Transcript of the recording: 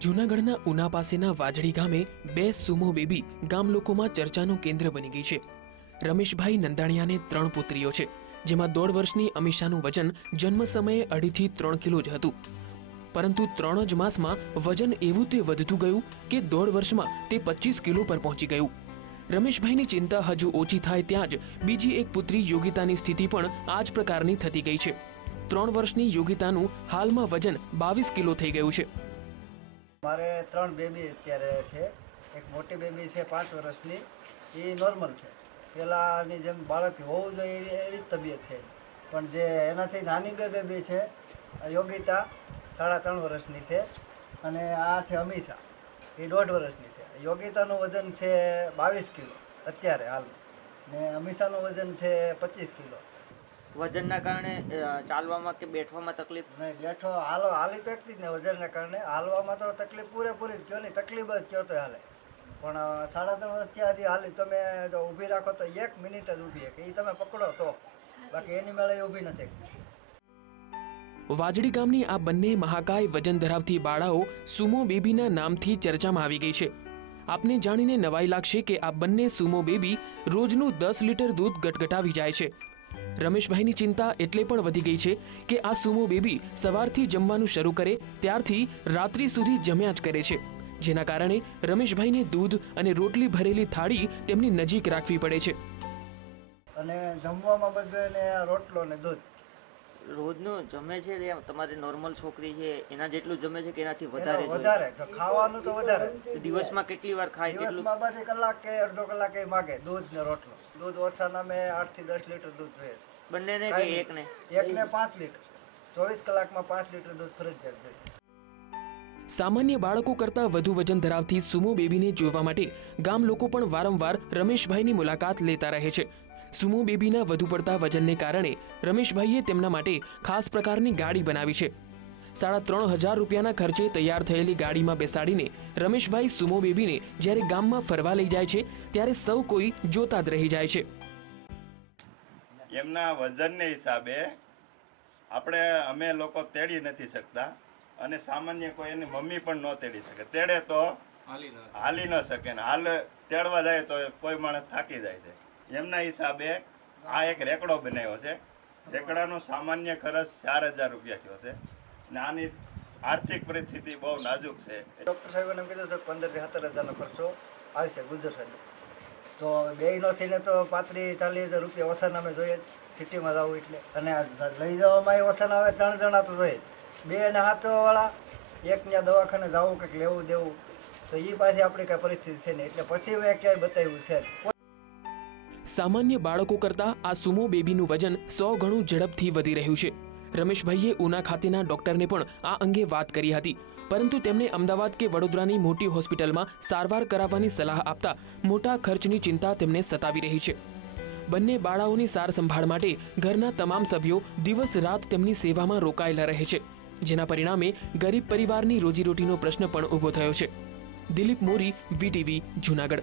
જૂનાગઢના ઉના પાસેના વાજડી ગામે બે સુમો બેબી ગામ લોકોમાં ચર્ચાનું કેન્દ્ર બની ગઈ છે. રમેશભાઈ નંદાણિયાને ત્રણ પુત્રીઓ છે, જેમાં દોઢ વર્ષની અમીષાનું વજન જન્મ સમયે અઢીથી ત્રણ કિલો જ હતું. પરંતુ ત્રણ જ માસમાં વજન એવું તે વધતું ગયું કે દોઢ વર્ષમાં તે પચીસ કિલો પર પહોંચી ગયું. રમેશભાઈની ચિંતા હજુ ઓછી થાય ત્યાં જ બીજી એક પુત્રી યોગિતાની સ્થિતિ પણ આ જ પ્રકારની થતી ગઈ છે. ત્રણ વર્ષની યોગિતાનું હાલમાં વજન બાવીસ કિલો થઈ ગયું છે. મારે ત્રણ બેબી અત્યારે છે. એક મોટી બેબી છે, પાંચ વર્ષની. એ નોર્મલ છે. પહેલાંની જેમ બાળક હોવું જોઈએ એવી જ તબિયત છે. પણ જે એનાથી નાની બે બેબી છે યોગિતા સાડા ત્રણ વર્ષની છે અને આ છે અમીષા. એ દોઢ વર્ષની છે. યોગિતાનું વજન છે બાવીસ કિલો અત્યારે હાલમાં. ને અમીષાનું વજન છે પચીસ કિલો. વજનના કારણે ચાલવામાં કે બેઠવામાં તકલીફ? નહીં બેઠો હાલો હાલી તકતી જ ને વજનના કારણે. હાલવામાં તો તકલીફ પૂરેપૂરી જ કયો નહીં તકલીફ જ કયો તો હાલે. પણ સાડા ત્રણ વર્ષ ત્યાંથી હાલી તમે જો ઊભી રાખો તો એક મિનિટ જ ઊભી કે એ તમે પકડો તો. બાકી એની મેળે ઊભી નથી વાજડી ગામની આ બંને મહાકાય વજન ધરાવતી બાળાઓ સુમો બેબીના નામથી ચર્ચામાં આવી ગઈ છે. આપને જાણીને નવાઈ લાગશે કે આ બંને સુમો બેબી રોજનું દસ લીટર દૂધ ગટગટાવી જાય છે. રમેશભાઈની ચિંતા એટલે પણ વધી ગઈ છે કે આ સુમો બેબી સવારથી જમવાનું શરૂ કરે, ત્યારથી રાત્રિ સુધી જમ્યા જ કરે છે. જેના કારણે રમેશભાઈને દૂધ અને રોટલી ભરેલી થાળી તેમની નજીક રાખવી પડે છે. અને જમવામાં બધું રોટલો ને દૂધ. રોજનું જમે છે તે તમારી નોર્મલ છોકરી છે એના જેટલું જમે છે કે એનાથી વધારે વધારે ખાવાનું તો વધારે. દિવસમાં કેટલી વાર ખાય કેટલું? દિવસમાં બધી કલાક કે અડધો કલાક એ માગે દૂધ ને રોટલો. દૂધ ઓછા નામે આઠથી દસ લીટર દૂધ જોઈએ બંનેને કે એકને? એકને પાંચ લીટર. ચોવીસ કલાકમાં પાંચ લીટર દૂધ ફરજિયાત જોઈએ. સામાન્ય બાળકો કરતાં વધુ વજન ધરાવતી સુમો બેબીને જોવા માટે ગામ લોકો પણ વારંવાર રમેશભાઈની મુલાકાત લેતા રહે છે. સુમો બેબીના વધુ પડતા વજનને કારણે રમેશભાઈએ તેમના માટે ખાસ પ્રકારની ગાડી બનાવી છે. સાડા ત્રણ હજાર રૂપિયાના ખર્ચે તૈયાર થયેલી ગાડીમાં બેસાડીને રમેશભાઈ સુમો બેબીને જ્યારે ગામમાં ફરવા લઈ જાય છે ત્યારે સૌ કોઈ જોતા જ રહી જાય છે. એમના વજનને હિસાબે આપણે અમે લોકો તેડી નથી શકતા અને સામાન્ય કોઈ એની મમ્મી પણ ન તેડી શકે. તેડે તો હાલી ન શકે. ને. હાલ તેડવા જાય તો કોઈ માણસ થાકી જાય છે. એમના હિસાબે આ એક રેકડો બનાવ્યો છે. રેકડાનો સામાન્ય ખર્ચ ચાર હજાર રૂપિયા થયો છે. ને આની આર્થિક પરિસ્થિતિ બહુ નાજુક છે. ડૉક્ટર સાહેબે એમ કીધું હતું પંદરથી સત્તર હજારનો ખર્ચો આવશે ગુજરશે તો બે નો થઈને તો પાંત્રીસ ચાલીસ હજાર રૂપિયા ઓછા નામે જોઈએ. સિટીમાં જવું એટલે. અને લઈ જવામાં એ ઓછા નામે ત્રણ જણા તો જોઈએ. બે અને હાથવાળા, એક ત્યાં દવાખાને જવું, કંઈક લેવું, દેવું. તો એ પાછી આપણી કાંઈ પરિસ્થિતિ છે નહીં. એટલે પછી મેં ક્યાંય બતાવ્યું છે. સામાન્ય બાળકો કરતાં આ સુમો બેબીનું વજન સો ગણું ઝડપથી વધી રહ્યું છે. રમેશભાઈએ ઉના ખાતેના ડોક્ટરને પણ આ અંગે વાત કરી હતી. પરંતુ તેમને અમદાવાદ કે વડોદરાની મોટી હોસ્પિટલમાં સારવાર કરાવવાની સલાહ આપતા મોટા ખર્ચની ચિંતા તેમને સતાવી રહી છે. બંને બાળાઓની સાર સંભાળ માટે ઘરના તમામ સભ્યો દિવસ રાત તેમની સેવામાં રોકાયેલા રહે છે. જેના પરિણામે ગરીબ પરિવારની રોજીરોટીનો પ્રશ્ન પણ ઊભો થયો છે. દિલીપ મોરી, વીટીવી, જૂનાગઢ.